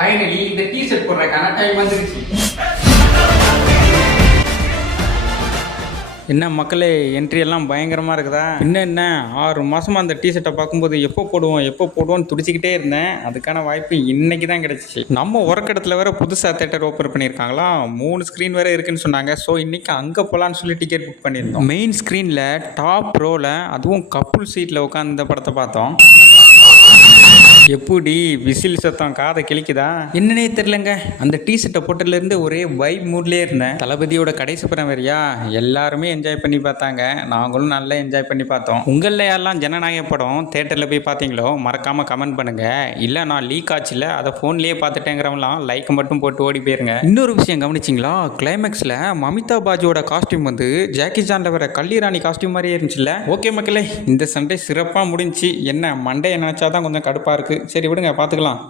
Finally இந்த T-shirt போடுறதுக்கான time வந்துருச்சு. என்ன மக்களே, என்ட்ரி எல்லாம் பயங்கரமாக இருக்குதா? என்ன 6 மாதமாக அந்த டிஷர்ட்டை பார்க்கும்போது எப்போ போடுவோன்னு துடிச்சிக்கிட்டே இருந்தேன். அதுக்கான வாய்ப்பு இன்னைக்கு தான் கிடச்சிச்சு. நம்ம இடத்துல வேறு புதுசாக தேட்டர் ஓப்பன் பண்ணியிருக்காங்களா, 3 ஸ்க்ரீன் வேறு இருக்குன்னு சொன்னாங்க. ஸோ இன்றைக்கி அங்கே போகலான்னு சொல்லி டிக்கெட் புக் பண்ணியிருந்தோம். மெயின் ஸ்க்ரீனில் டாப் ரோவில் அதுவும் கப்புள் சீட்டில் உட்காந்து இந்த படத்தை பார்த்தோம். எப்படி விசில் சத்தம் காதை கிழிக்குதா என்னன்னே தெரிலங்க. அந்த டிஷர்ட்டை போட்டதுலேருந்து ஒரே வைப் மூட்லேயே இருந்தேன். தளபதியோட கடைசி படம் வேறியா, எல்லாருமே என்ஜாய் பண்ணி பார்த்தாங்க. நாங்களும் நல்லா என்ஜாய் பண்ணி பார்த்தோம். உங்களில் யாரெல்லாம் ஜனநாயக படம் தேட்டரில் போய் பார்த்தீங்களோ மறக்காமல் கமெண்ட் பண்ணுங்கள். இல்லை நான் லீக் ஆச்சுல அதை ஃபோன்லேயே பார்த்துட்டேங்கிறவங்களாம் லைக் மட்டும் போட்டு ஓடி போயிருங்க. இன்னொரு விஷயம் கவனிச்சிங்களா, கிளைமேக்ஸில் மமிதா பாஜியோட காஸ்டியூம் வந்து ஜாக்கி சான்ல வர கல்லிராணி காஸ்டியூம் மாதிரியே இருந்துச்சுல்ல. ஓகே மக்களே, இந்த சண்டே சிறப்பாக முடிஞ்சு. என்ன மண்டே நினச்சாதான் கொஞ்சம் கடுப்பாக இருக்குது. சரி விடுங்க, பார்த்துக்கலாம்.